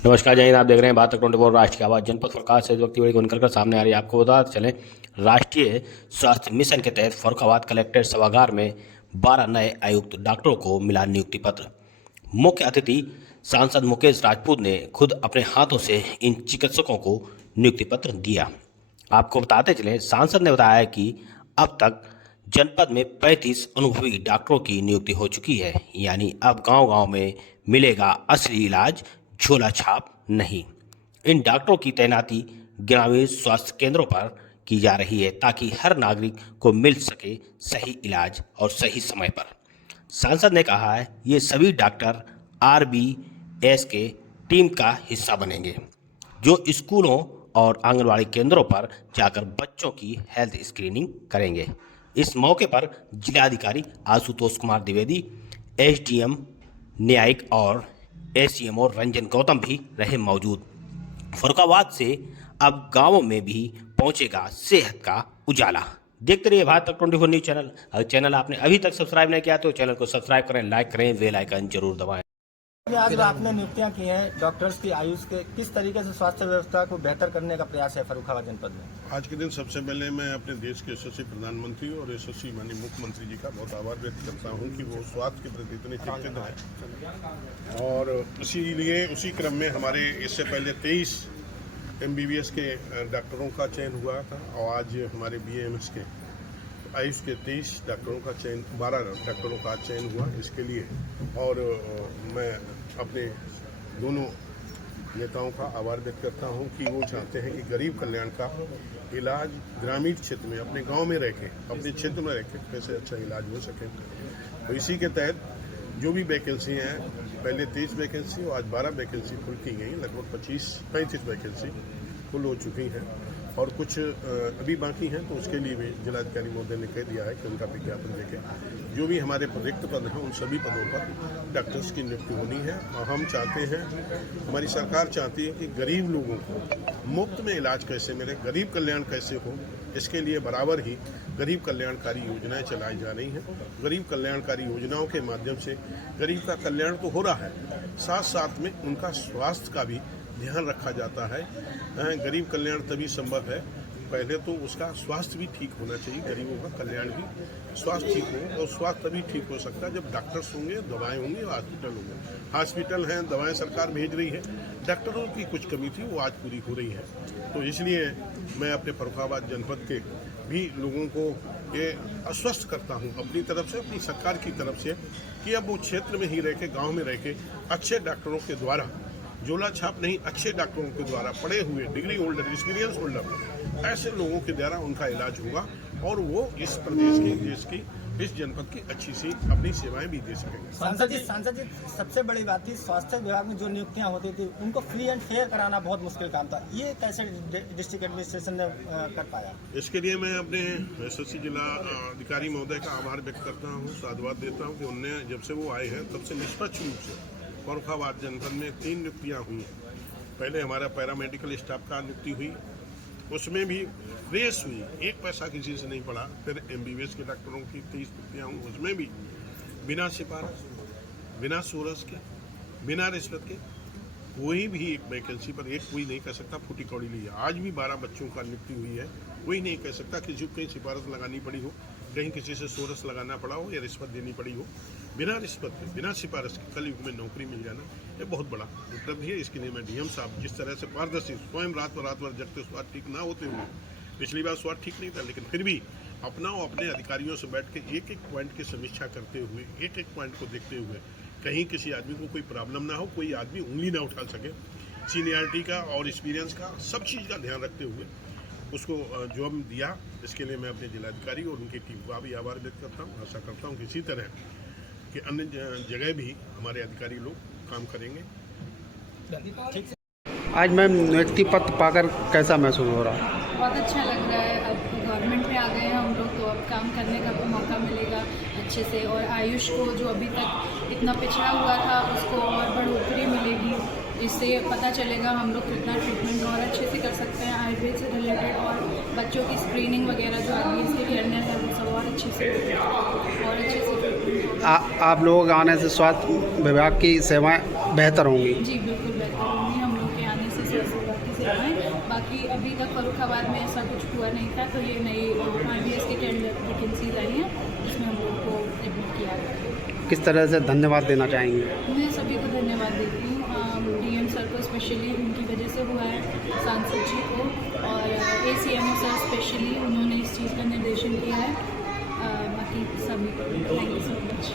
नमस्कार जय हिंद। आप देख रहे हैं बात तक 24 राष्ट्र की आवाज़। जनपद फरुखाबाद से इस वक्त बड़ी बनकर कर सामने आ रही है। आपको बताते चलें, राष्ट्रीय स्वास्थ्य मिशन के तहत फरुखाबाद कलेक्ट्रेट सभागार में 12 नए आयुक्त डॉक्टरों को मिला नियुक्ति पत्र। मुख्य अतिथि सांसद मुकेश राजपूत ने खुद अपने हाथों से इन चिकित्सकों को नियुक्ति पत्र दिया। आपको बताते चलें, सांसद ने बताया कि अब तक जनपद में 35 अनुभवी डॉक्टरों की नियुक्ति हो चुकी है। यानी अब गांव-गांव में मिलेगा असली इलाज, झोला छाप नहीं। इन डॉक्टरों की तैनाती ग्रामीण स्वास्थ्य केंद्रों पर की जा रही है ताकि हर नागरिक को मिल सके सही इलाज और सही समय पर। सांसद ने कहा है, ये सभी डॉक्टर आरबीएस के टीम का हिस्सा बनेंगे जो स्कूलों और आंगनबाड़ी केंद्रों पर जाकर बच्चों की हेल्थ स्क्रीनिंग करेंगे। इस मौके पर जिलाधिकारी आशुतोष कुमार द्विवेदी, एसडीएम न्यायिक और एसडीएमओ रंजन गौतम भी रहे मौजूद। फरुखाबाद से अब गांवों में भी पहुंचेगा सेहत का उजाला। देखते रहिए भारत तक 24 न्यूज चैनल। अगर चैनल आपने अभी तक सब्सक्राइब नहीं किया तो चैनल को सब्सक्राइब करें, लाइक करें, बेल आइकन जरूर दबाएं। आज आपने नियुक्तियां की हैं डॉक्टर्स की आयुष के, किस तरीके से स्वास्थ्य व्यवस्था को बेहतर करने का प्रयास है फर्रुखाबाद जनपद में? आज के दिन सबसे पहले मैं अपने देश के यशस्वी प्रधानमंत्री और यशस्वी माननीय मुख्यमंत्री जी का बहुत आभार व्यक्त करता हूं कि वो स्वास्थ्य के प्रति इतने चिंतित हैं। और इसीलिए उसी क्रम में हमारे इससे पहले 23 एमबीबीएस के डॉक्टरों का चयन हुआ था और आज हमारे बीएएमएस के आयुष के 23 डॉक्टरों का चयन, 12 डॉक्टरों का चयन हुआ इसके लिए। और मैं अपने दोनों नेताओं का आभार व्यक्त करता हूं कि वो चाहते हैं कि गरीब कल्याण का इलाज ग्रामीण क्षेत्र में, अपने गांव में रह के, अपने क्षेत्र में रह के कैसे अच्छा इलाज हो सके। तो इसी के तहत जो भी वैकेंसी हैं, पहले 23 वैकेंसी और आज 12 वैकेंसी फुल की गई, लगभग 35 वैकेंसी फुल हो चुकी हैं और कुछ अभी बाकी हैं। तो उसके लिए भी जिलाधिकारी महोदय ने कह दिया है कि उनका विज्ञापन देके जो भी हमारे रिक्त पद हैं उन सभी पदों पर डॉक्टर्स की नियुक्ति होनी है। और हम चाहते हैं, हमारी सरकार चाहती है कि गरीब लोगों को मुफ्त में इलाज कैसे मिले, गरीब कल्याण कैसे हो, इसके लिए बराबर ही गरीब कल्याणकारी योजनाएं चलाई जा रही हैं। गरीब कल्याणकारी योजनाओं के माध्यम से गरीब का कल्याण तो हो रहा है, साथ साथ में उनका स्वास्थ्य का भी ध्यान रखा जाता है। गरीब कल्याण तभी संभव है, पहले तो उसका स्वास्थ्य भी ठीक होना चाहिए, गरीबों का कल्याण भी, स्वास्थ्य ठीक हो। और स्वास्थ्य तभी ठीक हो सकता है जब डॉक्टर्स होंगे, दवाएं होंगी और हॉस्पिटल होंगे। हॉस्पिटल हैं, दवाएं सरकार भेज रही है, डॉक्टरों की कुछ कमी थी वो आज पूरी हो रही है। तो इसलिए मैं अपने फरुखाबाद जनपद के भी लोगों को ये आश्वस्त करता हूँ अपनी तरफ से, अपनी सरकार की तरफ से, कि अब वो क्षेत्र में ही रह के, गाँव में रह के अच्छे डॉक्टरों के द्वारा, झोला छाप नहीं, अच्छे डॉक्टरों के द्वारा, पढ़े हुए, डिग्री होल्डर, एक्सपीरियंस होल्डर, ऐसे लोगों के द्वारा उनका इलाज होगा और वो इस प्रदेश की, देश की, इस जनपद की अच्छी सी अपनी सेवाएं भी दे सकेंगे। सांसद जी, सबसे बड़ी बात थी स्वास्थ्य विभाग में जो नियुक्तियां होती थी उनको फ्री एंड फेयर कराना बहुत मुश्किल काम था। ये कैसे डिस्ट्रिक्ट एडमिनिस्ट्रेशन ने कर पाया? इसके लिए मैं अपने यशस्वी जिला अधिकारी महोदय का आभार व्यक्त करता हूँ, साधुवाद देता हूँ कि उनने जब से वो आए हैं तब से निष्पक्ष रूप से फरुखाबाद जनपद में 3 नियुक्तियाँ हुई। पहले हमारा पैरामेडिकल स्टाफ का नियुक्ति हुई, उसमें भी रेस हुई, एक पैसा किसी से नहीं पड़ा। फिर एमबीबीएस के डॉक्टरों की 30 नियुक्तियाँ हुई, उसमें भी बिना सिफारिश, बिना सोरस के, बिना रिश्वत के, कोई भी एक वैकेंसी पर एक कोई नहीं कह सकता फूटी कौड़ी ली है। आज भी 12 बच्चों का नियुक्ति हुई है, कोई नहीं कह सकता किसी को कहीं सिफारिश लगानी पड़ी हो, कहीं किसी से सोरस लगाना पड़ा हो या रिश्वत देनी पड़ी हो। बिना रिश्वत के, बिना सिफारिश के कल युग में नौकरी मिल जाना, ये बहुत बड़ा उपलब्धि है। इसके लिए मैं डीएम साहब जिस तरह से पारदर्शी, स्वयं रात भर जगते, स्वास्थ्य ठीक ना होते हुए, पिछली बार स्वास्थ्य ठीक नहीं था लेकिन फिर भी अपना अपने अधिकारियों से बैठ के एक एक पॉइंट की समीक्षा करते हुए, एक एक पॉइंट को देखते हुए, कहीं किसी आदमी को कोई प्रॉब्लम ना हो, कोई आदमी उंगली ना उठा सके, सीनियरिटी का और एक्सपीरियंस का, सब चीज़ का ध्यान रखते हुए उसको जॉब दिया। इसके लिए मैं अपने जिलाधिकारी और उनकी टीम का भी आभार व्यक्त करता हूँ। आशा करता हूँ कि इसी तरह कि अन्य जगह भी हमारे अधिकारी लोग काम करेंगे। आज मैम नियुक्ति पत्र पाकर कैसा महसूस हो रहा है? बहुत अच्छा लग रहा है। अब गवर्नमेंट में आ गए हैं हम लोग, तो अब काम करने का भी मौका मिलेगा अच्छे से। और आयुष को जो अभी तक इतना पिछड़ा हुआ था उसको और बढ़ोतरी मिलेगी। इससे पता चलेगा हम लोग कितना ट्रीटमेंट और अच्छे से कर सकते हैं आयुर्वेद से रिलेटेड, और बच्चों की स्क्रीनिंग वगैरह जो आगे इसके केयरनेस है वो सब और अच्छे से आप लोगों के आने से स्वास्थ्य विभाग की सेवाएं बेहतर होंगी? जी बिल्कुल बेहतर होंगी। हम से ऐसी बाकी से आए। बाकी अभी तक फर्रुखाबाद में ऐसा कुछ हुआ नहीं था, तो ये नई RBS के टेंडर वैकेंसीज आई हैं, जिसमें हम लोग को एडमिट किया गया। किस तरह से धन्यवाद देना चाहेंगे? मैं सभी को धन्यवाद देती हूँ, DM सर को स्पेशली, उनकी वजह से हुआ है, सांसद जी को, और ACMO सर स्पेशली, उन्होंने इस चीज़ का निर्देशन किया है। बाकी सभी को थैंक यू सो मच।